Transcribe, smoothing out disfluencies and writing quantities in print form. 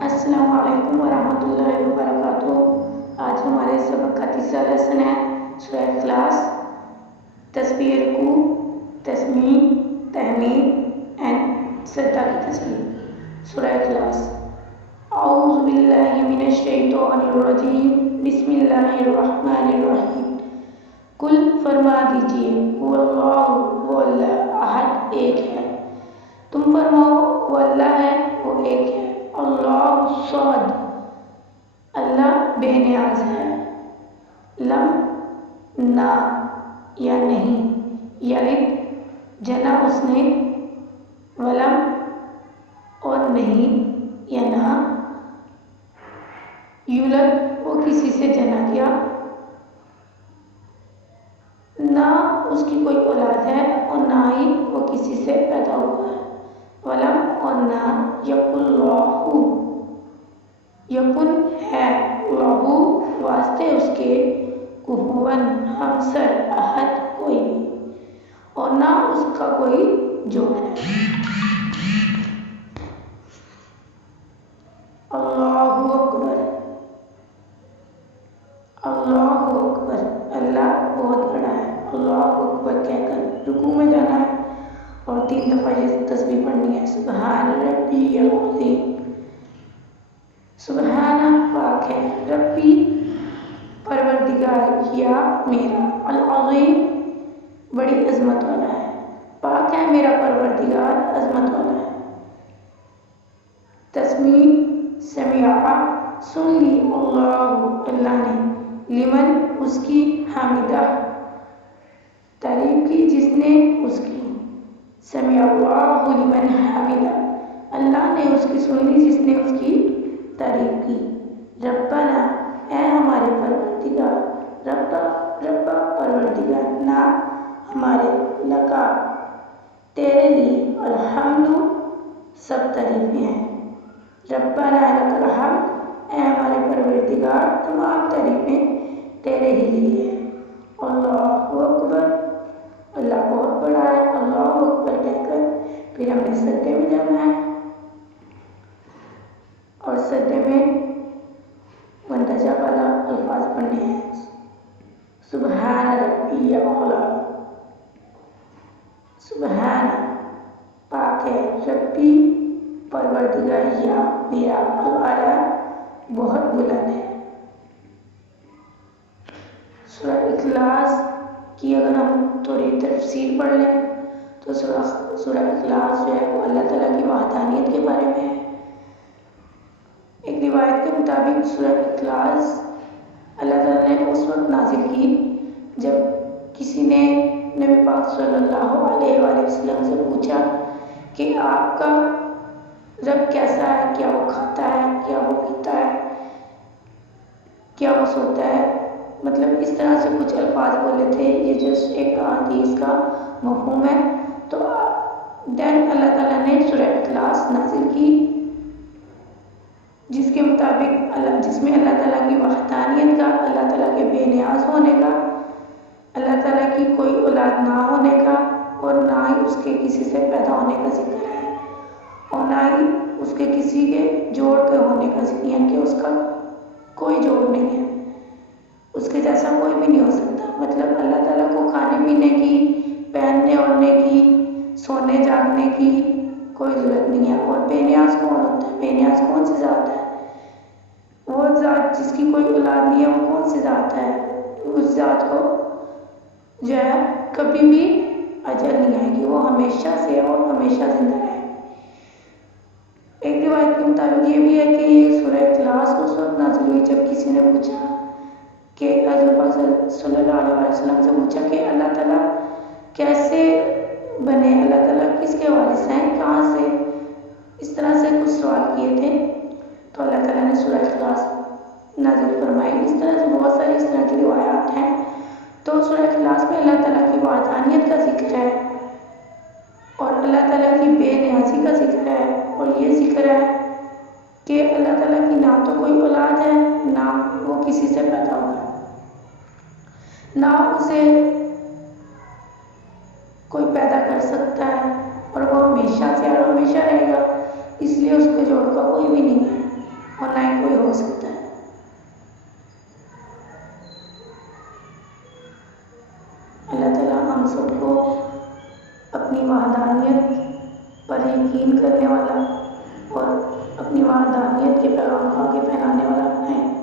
السلام علیکم ورحمۃ اللہ وبرکاتہ۔ آج ہمارے سبق کا تیسرا لیسن ہے سورہ اخلاص، تسبیح رکوع، تسمیع، تحمید اینڈ سجدہ کی تسبیح۔ سورہ اخلاص۔ اعوذ باللہ من الشیطان الرجیم، بسم اللہ الرحمن الرحیم۔ کل فرما دیجئے، هو اللہ، وہ اللہ، احد ایک ہے۔ تم فرماؤ وہ اللہ ہے، وہ ایک ہے۔ اللہ الصمد، اللہ بے نیاز ہے۔ لم، نہ یا نہیں، یلد جنا اس نے، ولم اور نہیں یا نہ، یولد وہ کسی سے جنا کیا، نہ اس کی کوئی اولاد ہے اور نہ ہی وہ کسی سے پیدا ہوا ہے۔ ولم اور نہ، یکن اللہ، یکن ہے، لہو واسطے اس کے، کفواً ہمسر، احد کوئی بھی، اور نہ اس کا کوئی جوڑ ہے۔ اللہ اکبر، اللہ اکبر، اللہ بہت بڑا ہے۔ اللہ اکبر کہہ کر رکوع میں جانا ہے اور 3 دفعہ یہ تسبیح پڑھنی ہے۔ سبحان ربی العظیم، سبحان پاک ہے، ربی پروردگار یا میرا، العظیم بڑی عظمت والا ہے، پاک ہے میرا پروردگار عظمت والا ہے۔ تسمیع، سمع سن لی، اللہ اللہ نے، لمن اس کی، حامدہ تعریف کی جس نے اس کی، سمع اللہ لمن حمدہ اللہ نے اس کی سن لی جس نے اس کی تعریف کی۔ ربنا اے ہمارے پروردگار، رب پروردگار، نا ہمارے، لکا تیرے لیے، الحمد سب تعریفیں ہیں۔ ربنا لک الحمد اے ہمارے پروردگار تمام تعریفیں تیرے ہی لیے ہیں۔ اللہ اکبر، اللہ بہت بڑا ہے، اللہ اکبر کہہ کر پھر ہمیں سجدے میں جانا ہے اور سجدے میں مندرجہ والا الفاظ پڑھنے ہیں۔ سبحان ربی الاعلیٰ، سبحان پاک ہے، ربی پروردگار یا میرا، الاعلیٰ بہت بلند ہے۔ سورہ اخلاص کی اگر ہم تھوڑی تفصیل پڑھ لیں تو سورہ اخلاص جو ہے وہ اللہ تعالیٰ کی وحدانیت کے بارے میں ہے۔ ایک روایت کے مطابق سورہ اخلاص اللہ تعالیٰ نے اس وقت نازل کی جب کسی نے نبی پاک صلی اللہ علیہ وآلہ وسلم سے پوچھا کہ آپ کا رب کیسا ہے، کیا وہ کھاتا ہے، کیا وہ پیتا ہے، کیا وہ سوتا ہے، مطلب اس طرح سے کچھ الفاظ بولے تھے، یہ جسٹ ایک حدیث کا مفہوم ہے۔ تو دین اللہ تعالیٰ نے سورہ اخلاص نازل کی جس کے مطابق جس میں اللہ تعالیٰ کی وحدانیت کا، اللہ تعالیٰ کے بے نیاز ہونے کا، اللہ تعالیٰ کی کوئی اولاد نہ ہونے کا اور نہ ہی اس کے کسی سے پیدا ہونے کا ذکر ہے اور نہ ہی اس کے کسی کے جوڑ کے ہونے کا ذکر، یعنی کہ اس کا کوئی جوڑ نہیں ہے، اس کے جیسا کوئی بھی نہیں ہو سکتا۔ مطلب اللہ تعالیٰ کو کھانے پینے کی، پہننے اوڑھنے کی، سونے جاگنے کی کوئی ضرورت نہیں ہے۔ اور بے نیاز کون ہوتا ہے؟ بے نیاز کون سی ذات ہے؟ وہ ذات جس کی کوئی اولاد نہیں ہے، وہ کون سی ذات ہے؟ اس ذات کو جو ہے کبھی بھی اجل نہیں آئے گی، وہ ہمیشہ سے اور ہمیشہ زندہ رہے گی۔ ایک روایت کے مطابق یہ بھی ہے کہ یہ سورہ اخلاص اس وقت نازل ہوئی جب کسی نے پوچھا کہ حضرت پاک صلی اللہ علیہ وسلم سے پوچھا کہ اللہ تعالیٰ کیسے بنے، اللہ تعالیٰ کس کے وارث ہیں، کہاں سے، اس طرح سے کچھ سوال کیے تھے تو اللہ تعالیٰ نے سورہ اخلاص نازل فرمائی۔ اس طرح سے بہت ساری اس طرح کی روایات ہیں۔ تو سورہ اخلاص میں اللہ تعالیٰ کی وحدانیت کا ذکر ہے اور اللہ تعالیٰ کی بے نیازی کا ذکر ہے اور یہ ذکر ہے کہ اللہ تعالیٰ کی نہ تو کوئی اولاد ہے، نہ وہ کسی سے پیدا ہوا ہے، نہ اسے کوئی پیدا کر سکتا ہے اور وہ ہمیشہ سے اور ہمیشہ رہے گا، اس لیے اس کے جوڑ کا کوئی بھی نہیں ہے۔ ہم سب کو اپنی وحدانیت پر یقین کرنے والا اور اپنی وحدانیت کے پیغام کو آگے پھیلانے والا بنائے۔